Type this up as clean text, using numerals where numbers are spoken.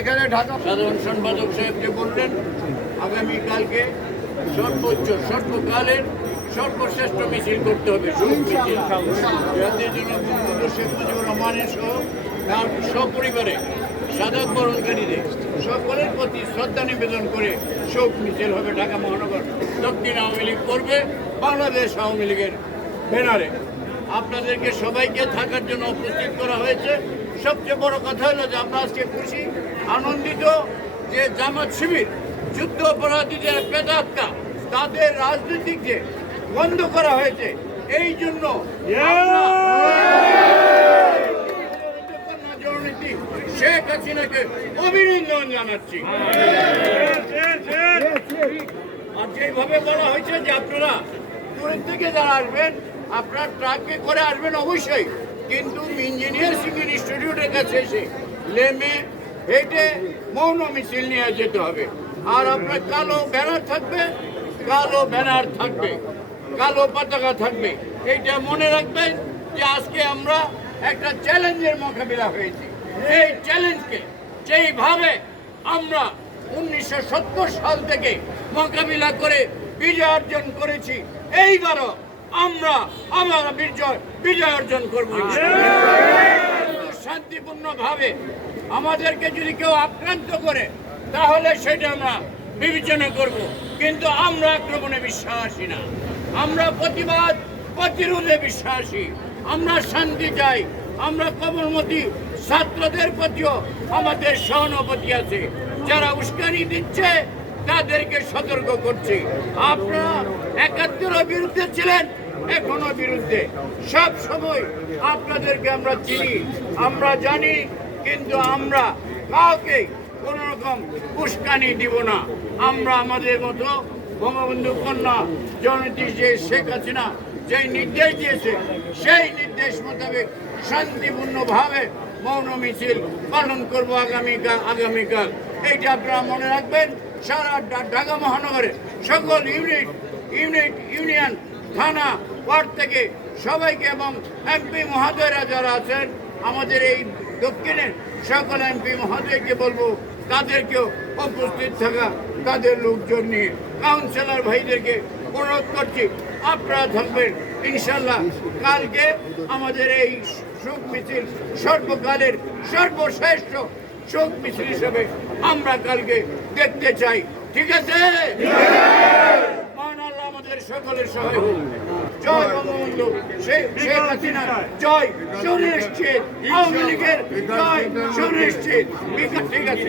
এখানে ঢাকা সাধারণ সম্পাদক সাহেব যে বললেন আগামীকালকে সর্বকালের সর্বশ্রেষ্ঠ মিছিল করতে হবে, শোক মিছিল। জাতির জন্য বঙ্গবন্ধু শেখ মুজিবুর রহমানের সহ তার সপরিবারে শাহাদাত বরণকারীদের সকলের প্রতি শ্রদ্ধা নিবেদন করে শোক মিছিল হবে ঢাকা মহানগর দক্ষিণ আওয়ামী লীগ করবে বাংলাদেশ আওয়ামী লীগের ব্যানারে। আপনাদেরকে সবাইকে থাকার জন্য উপস্থিত করা হয়েছে। সবচেয়ে বড় কথা হলো যে আমরা আজকে খুশি আনন্দিত যে জামাত শিবির যুদ্ধ অপরাধীদের প্রেতাত্মা তাদের রাজনৈতিক যে বন্ধ করা হয়েছে, এই জন্য জননীতি শেখ হাসিনাকে অভিনন্দন জানাচ্ছি। আর যেভাবে বলা হয়েছে যে আপনারা দূরের থেকে যারা আসবেন আপনার ট্রাকে করে আসবেন অবশ্যই, কিন্তু ইঞ্জিনিয়ারিং ইনস্টিটিউটের কাছে এসে নেমে হেঁটে মৌন মিছিল নিয়ে যেতে হবে। আর আপনার কালো ব্যানার থাকবে, কালো পতাকা থাকবে। এইটা মনে রাখবেন যে আজকে আমরা একটা চ্যালেঞ্জের মোকাবিলা হয়েছি। এই চ্যালেঞ্জকে যেইভাবে আমরা 1970 সাল থেকে মোকাবিলা করে বিজয় অর্জন করেছি, এইবারও আমরা বিজয় অর্জন করবো শান্তিপূর্ণভাবে। আমাদেরকে যদি কেউ আক্রান্ত করে তাহলে সেটা আমরা বিবেচনা করব, কিন্তু আমরা আক্রমণে বিশ্বাসী না, আমরা প্রতিরোধে বিশ্বাসী। আমরা শান্তি চাই। আমরা কোমলমতি ছাত্রদের প্রতিও আমাদের সহানুভূতি আছে। যারা উস্কানি দিচ্ছে তাদেরকে সতর্ক করছি। আপনারা 71 বিরুদ্ধে ছিলেন, এখনো বিরুদ্ধে। সব সময় আপনাদেরকে আমরা চিনি, আমরা জানি, কিন্তু আমরা কাউকে কোন রকম উস্কানি দিব না। আমরা আমাদের মতো বঙ্গবন্ধু কন্যা জননেত্রী যে শেখ হাসিনা যেই নির্দেশ দিয়েছে সেই নির্দেশ মোতাবেক শান্তিপূর্ণভাবে মৌন মিছিল পালন করবো আগামীকাল। এইটা আপনারা মনে রাখবেন। সারা ঢাকা মহানগরে সকল ইউনিয়ন থানা ওয়ার্ড থেকে সবাইকে এবং এমপি মহোদয়রা যারা আছেন আমাদের এই দক্ষিণের সকল এমপি মহোদয়কে বলবো তাদেরকেও উপস্থিত থাকা, তাদের লোকজন নিয়ে কাউন্সিলর ভাইদেরকে অনুরোধ করছি আপনারা থাকবেন ইনশাল্লাহ। কালকে আমাদের এই শোক মিছিল সর্বকালের সর্বশ্রেষ্ঠ শোক মিছিল হিসেবে আমরা কালকে দেখতে চাই। ঠিক আছে? আমাদের সকলের সহায় হোক। জয় বঙ্গবন্ধু শেখ হাসিনা জয় সুনিশ্চিত, আওয়ামী লীগের জয় সুনিশ্চিত। ঠিক আছে।